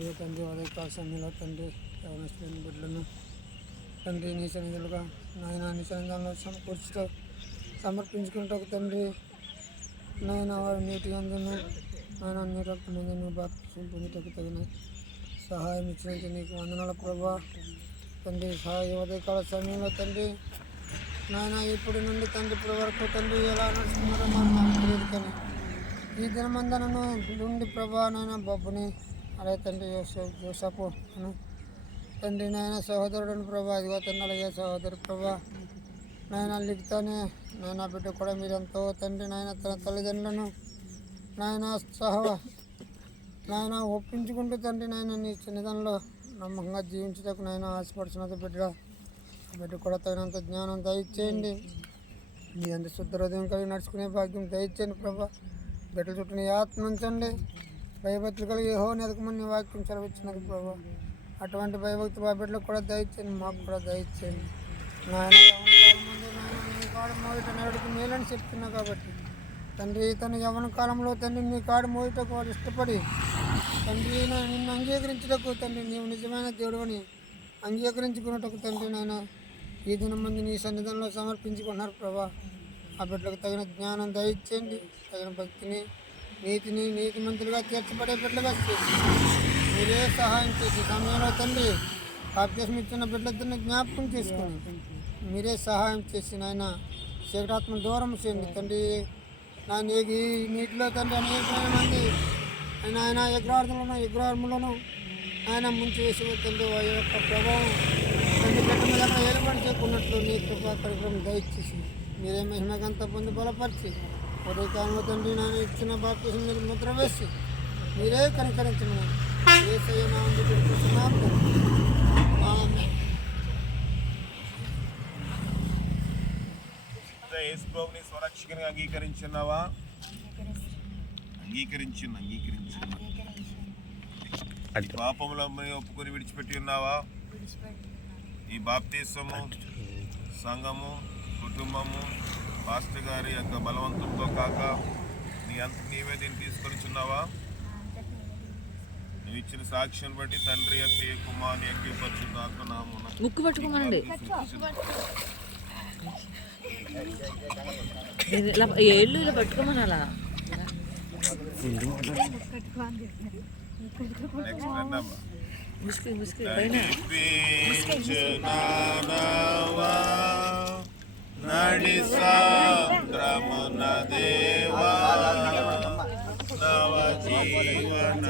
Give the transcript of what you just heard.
ఇదిగో తండ్రి ఉదయకాల సమయంలో తండ్రి యవనస్తులైన బిడ్డలను తండ్రి నీ సన్నిధులుగా నాయన నీ సన్నిధానంలో సమకూర్చుతో సమర్పించుకుంటూ తండ్రి. నాయన వారి నీటి అందును. నాయన అన్ని రక్తమందును బాప్తిసం పొందుటకు తగిన సహాయం ఇచ్చినందుకు నీకు వందనాల ప్రభా. తండ్రి సహాయ ఉదయకాల సమయంలో తండ్రి నాయన ఇప్పటి నుండి తండ్రి ఇప్పటి వరకు తండ్రి ఎలా నడుస్తున్నారో మనం నాకు తెలియదు కానీ ఈ దినమందనను నుండి ప్రభా నాయన బాబుని అలాగే తండ్రి యోసఫ్ జోసపు తండ్రి నాయన సహోదరుడు ప్రభా ఇదిగో తండ్రి అలాగే సహోదరు ప్రభా. నాయన లిఖితానే నాయన బిడ్డ కూడా మీరెంతో తండ్రి నాయన తన తల్లిదండ్రులను నాయన సహ నాయన ఒప్పించుకుంటూ తండ్రి నాయన నీ సన్నిధానంలో నమ్మకంగా జీవించటకు నాయన ఆశపడుతున్నది బిడ్డ బిడ్డ కూడా తగినంత జ్ఞానం దయచేయండి. మీ అంత శుద్ధ హృదయం కలిగి నడుచుకునే భాగ్యం దయచేయండి ప్రభా. బిడ్డ చుట్టూ నీ ఆత్మ ఉంచండి. భయభక్తులు కలిగి ఏహో నెదకమని వాక్యం సెలవిచ్చినది ప్రభా. అటువంటి భయభక్తి మా కూడా దయచేయండి మాకు కూడా దయచేయండి. నాయన కాలం నీ కాడు మోయట నేడుకు మేలని చెప్తున్నా కాబట్టి. తండ్రి తన యవన కాలంలో తండ్రి నీ కాడు మోయటకు వాడు ఇష్టపడి తండ్రి నిన్ను అంగీకరించటకు తండ్రి నీవు నిజమైన దేవుడు అని అంగీకరించుకున్నటకు తండ్రి నాయన ఈ దినం మంది నీ సన్నిధానంలో సమర్పించుకున్నారు ప్రభా. ఆ బిడ్డలకు తగిన జ్ఞానం దయచేయండి తగిన భక్తిని నీతిని నీతిమంతులుగా తీర్చబడే బిడ్డలుగా మీరే సహాయం చేసి సమయంలో తండ్రి బాప్తిస్మ ఇచ్చిన బిడ్డలను జ్ఞాపకం చేసుకుని మీరే సహాయం చేసి నాయన శీఘ్రాత్మ దూరం చేయండి. తండ్రి నా నీకు ఈ నీటిలో తండ్రి అనేకమైన మంది ఆయన ఆయన ఎగ్రహార్థంలోనూ ఎగ్రహారములను ఆయన ముంచి వేసి తండ్రి వారి యొక్క ప్రభావం తండ్రి బిడ్డ మీద అక్కడ ఏలుబడి చేయకున్నట్లు నీ కృపా కార్యక్రమం దయచేసి మీరే మహిమకంతా పొంది బలపరిచి ఉదయకాలంలో తండ్రి నాయన ఇచ్చిన బాప్తిసం మీరు ముద్ర వేసి మీరే కనికరించమని. ఏ సయ్యనా ఉంది పెట్టుకున్నాము ఆమె యేసు ప్రభుని స్వరక్షకుని అంగీకరించున్నావా అంగీకరించిన అంగీకరించిన. ఈ పాపములో ఒప్పుకొని విడిచిపెట్టి ఉన్నావా? ఈ బాప్తీసము సంఘము కుటుంబము పాస్టర్ గారి యొక్క బలవంతంతో కాక నీ అంత నీవే దీన్ని తీసుకొని చున్నావా? నువ్వు ఇచ్చిన సాక్ష్యం బట్టి తండ్రి యొక్క కుమారుని యొక్క పరిశుద్ధాత్మ ముక్కు పట్టుకోమనండి. ఇలా ఏళ్ళు ఇలా పట్టుకోమని అలా ముసుకు ముసుకు పైన. సాంద్రమున దేవా నవ జీవన